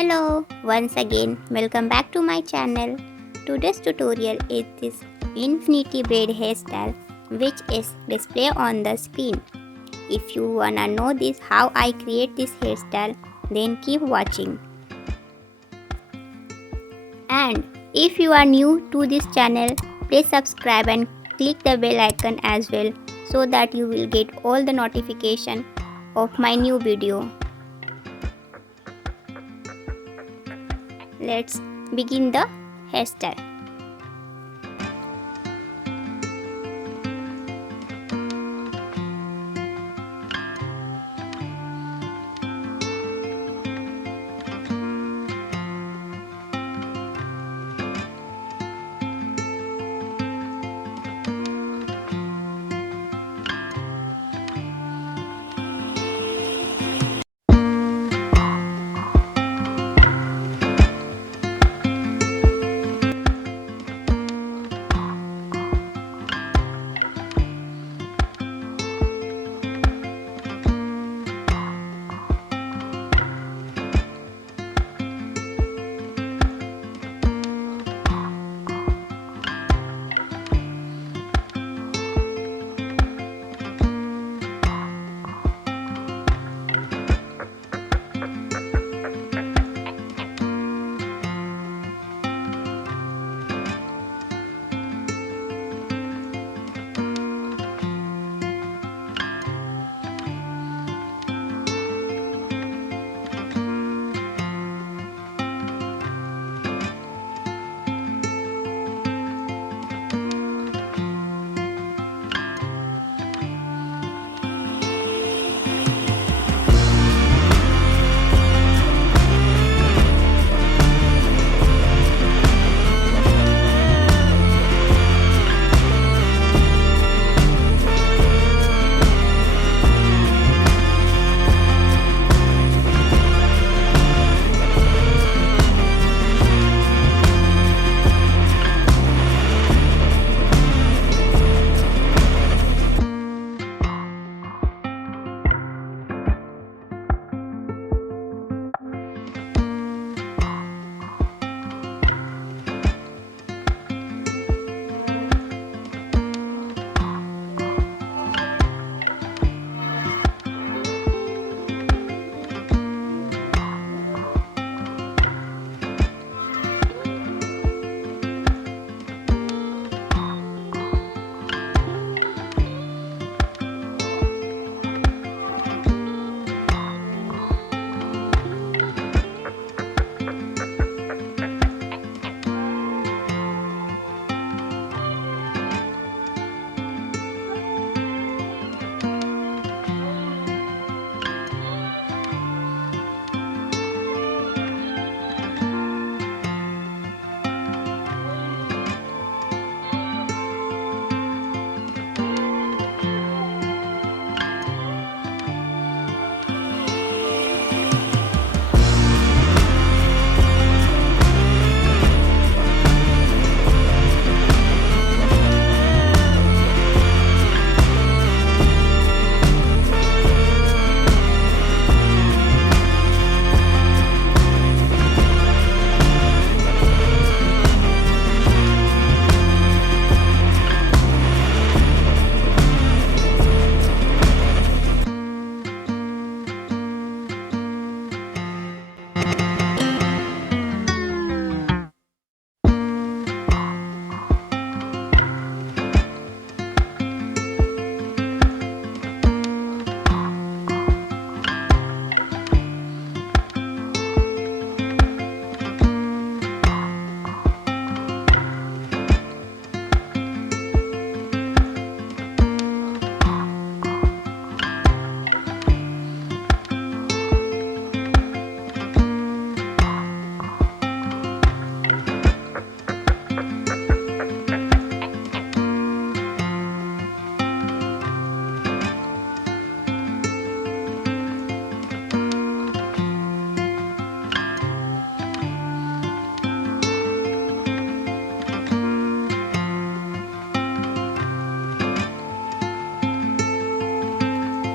Hello, once again, welcome back to my channel. Today's tutorial is this infinity braid hairstyle which is displayed on the screen. If you wanna know this how I create this hairstyle, then keep watching. And if you are new to this channel, please subscribe and click the bell icon as well so that you will get all the notification of my new video. Let's begin the hairstyle.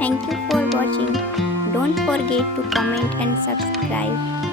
Thank you for watching. Don't forget to comment and subscribe.